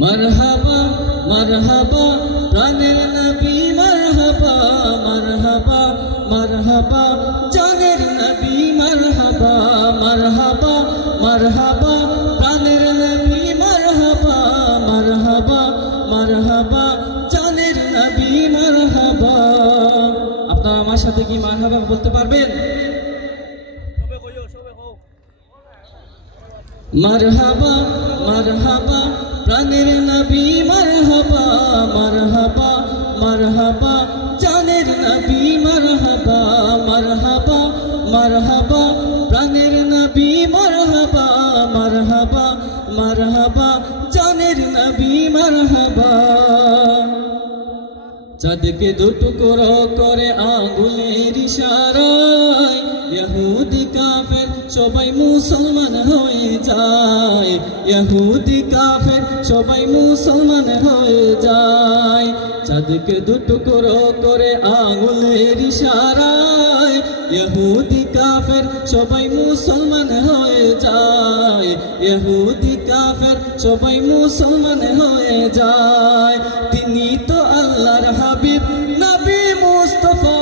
মারহাবা মারহাবা প্রাণের নবী মারহাবা মারহাবা মারহাবা জানের নবী মারহাবা মারহাবা মারহাবা প্রাণের নবী মারহাবা মারহাবা মারহাবা জানের নবী মারহাবা। আপনারা আমার সাথে কি মারহাবা বলতে পারবেন? মারহাবা মারহাবা প্রাণের নবী মারহাবা মারহাবা মারহাবা জানের নবী মারহাবা মারহাবা মারহাবা প্রাণের নবী মারহাবা মারহাবা মারহাবা জানের নবী মারহাবা। চাঁদকে দুটুকরো করে আঙ্গুলের ইশারায় ইহুদি কাফের সবাই মুসলমান হয়ে যায়, ইহুদি কাফের সবাই মুসলমান হয়ে যায়। চাঁদকে দুটুকরো করে আঙ্গুলের ইশারায় ইহুদি কাফের সবাই মুসলমান হয়ে যায়, ইহুদি কাফের সবাই মুসলমান হয়ে যায়। তিনি তো আল্লাহর হাবিব নবী মুস্তাফা,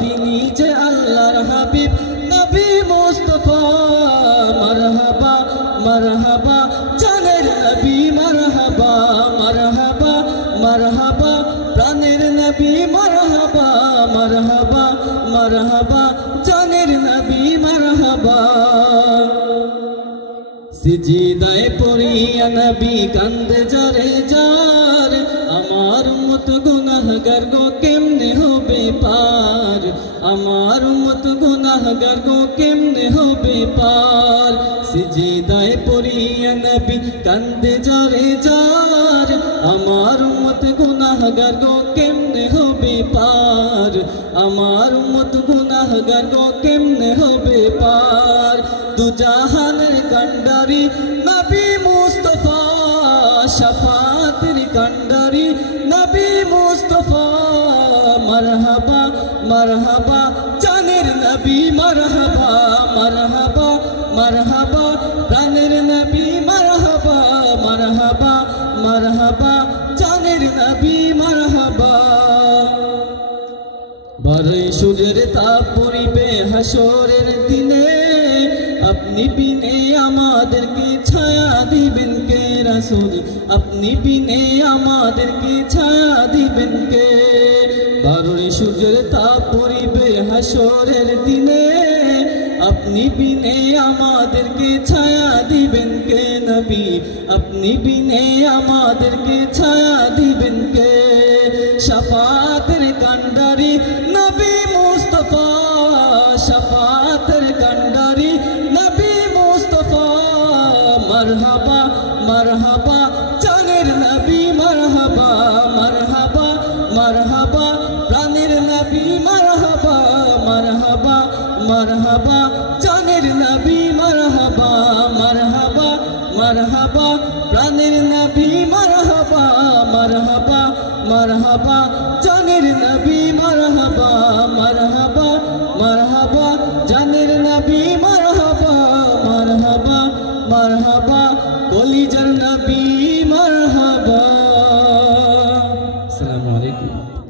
তিনি যে আল্লাহর হাবিব নবী মুস্তাফা। মারহাবা মারহাবা জানের নবী মারহাবা মারহাবা মারহাবা প্রাণের নবী মারহাবা মারহাবা মারহাবা জানের নবী মারহাবা। সিজদায় পড়িয়া নবী কান্দে যারে যার, আমার উম্মত গুনাহগার গো কেমনে হবে পার, আমার উম্মত গুনাহগার গো কেমনে হবে পার। সিজদায় পড়িয়া নবী কান্দে যারে যার, আমার উম্মত গুনাহগার গো কেমনে হবে পার, আমার উম্মত গুনাহগার গো কেমনে হবে পার। দুজাহানের কান্ডারি নবী মুস্তাফা, শাফাতের কান্ডারি নবী মুস্তাফা। মারহাবা মারহাবা জানের নবী মারহাবা মারহাবা মারহাবা প্রাণের নবী মারহাবা মারহাবা মারহাবা জানের নবী মারহাবা। বারে সূর্যের তাপ পড়িবে হাসরের দিনে, আপনি বিনে আমাদেরকে ছায়া দিবেন কে রাসূল, আপনি বিনে আমাদেরকে ছায়া দিবেন কে। বারে সূর্যের তাপ পড়িবে হাসরের দিনে, আপনি বিনে আমাদেরকে ছায়া দিবেন কে নবী, আপনি বিনে আমাদেরকে ছায়া দিবেন কে। শাফাতের কান্ডারি নবী মুস্তাফা, শাফাতের কান্ডারি নবী মুস্তাফা। মারহাবা মারহাবা জানের নবী মারহাবা মারহাবা মারহাবা প্রাণের নবী মারহাবা মারহাবা মারহাবা জানের নবী।